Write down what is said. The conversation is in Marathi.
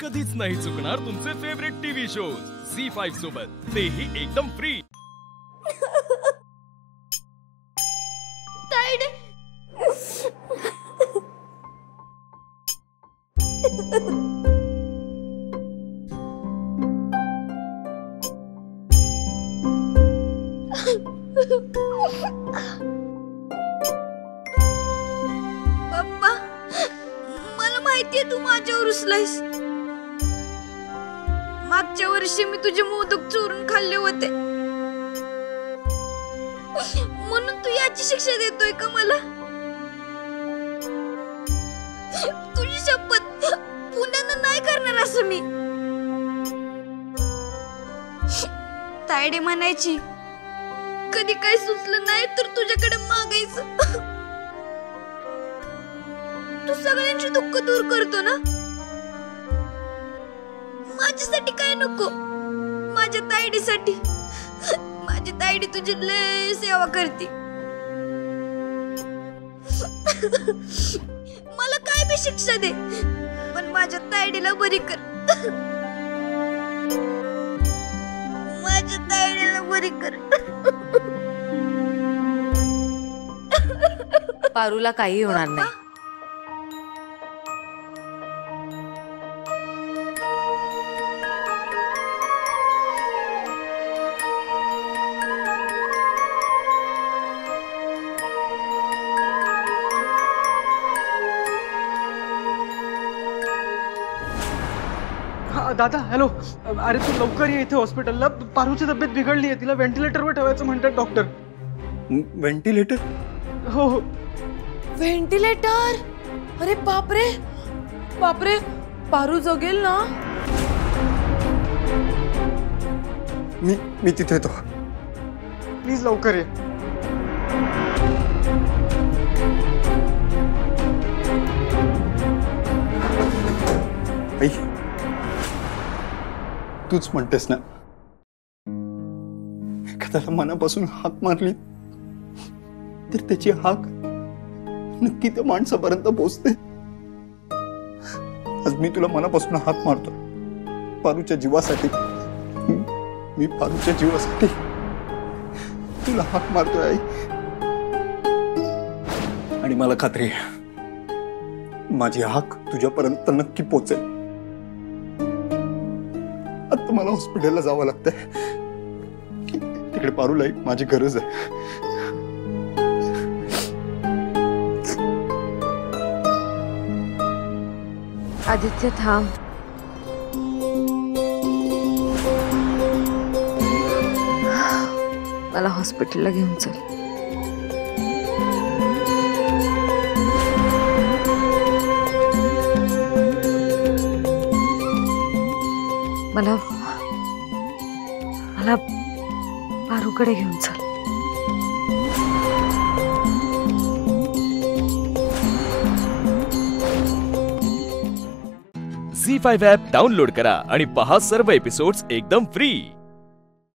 कधीच नाही चुकणार तुमचे फेवरेट टीव्ही शोज झी5 सोबत, तेही एकदम फ्री। पप्पा, मला माहितीये तू माझ्यावर रुसलायस। मागच्या वर्षी मी तुझे मोदक चोरून खाल्ले होते, म्हणून तू याची शिक्षा देतोय का मला? तुझी शपथ, पुन्हा नाही करणार असं मी। तायडे म्हणायची, कधी काही सुचलं नाही तर तुझ्याकडे मागायचं। तू सगळ्यांची दुःख दूर करतो ना, माझ्यासाठी काय नको, माझ्या तायडीसाठी। माझी तायडी तुझी लय सेवा करते। मला काय बी शिक्षा दे, पण माझ्या तायडीला बरी कर। माझ्या तायडीला बरी कर। पारूला काही होणार नाही। दादा हॅलो, अरे तू लवकर ये इथे हॉस्पिटलला। पारूची तब्येत बिघडली आहे, तिला व्हेंटिलेटरवर ठेवायचं म्हणतात डॉक्टर। व्हेंटिलेटर? हो हो, व्हेंटिलेटर? अरे बापरे बापरे, पारू जगेल ना? मी तिथे येतो, प्लीज लवकर ये। आई, तूच म्हणतेस ना, एखाद्याला मनापासून हाक मारली तर त्याची हाक नक्की त्या माणसापर्यंत पोहोचते। आज मी तुला मनापासून हाक मारतो, पारूच्या जीवासाठी। मी पारूच्या जीवासाठी तुला हाक मारतोय आई, आणि मला खात्री आहे माझी हाक तुझ्यापर्यंत नक्की पोहोचेल। आता मला हॉस्पिटलला जावं लागतंय, तिकडे पारूला माझी गरज आहे। आदित्य थांब, मला हॉस्पिटलला घेऊन चल। मला पारूकडे घेऊन चल। झी5 ॲप डाउनलोड करा आणि पहा सर्व एपिसोड्स एकदम फ्री।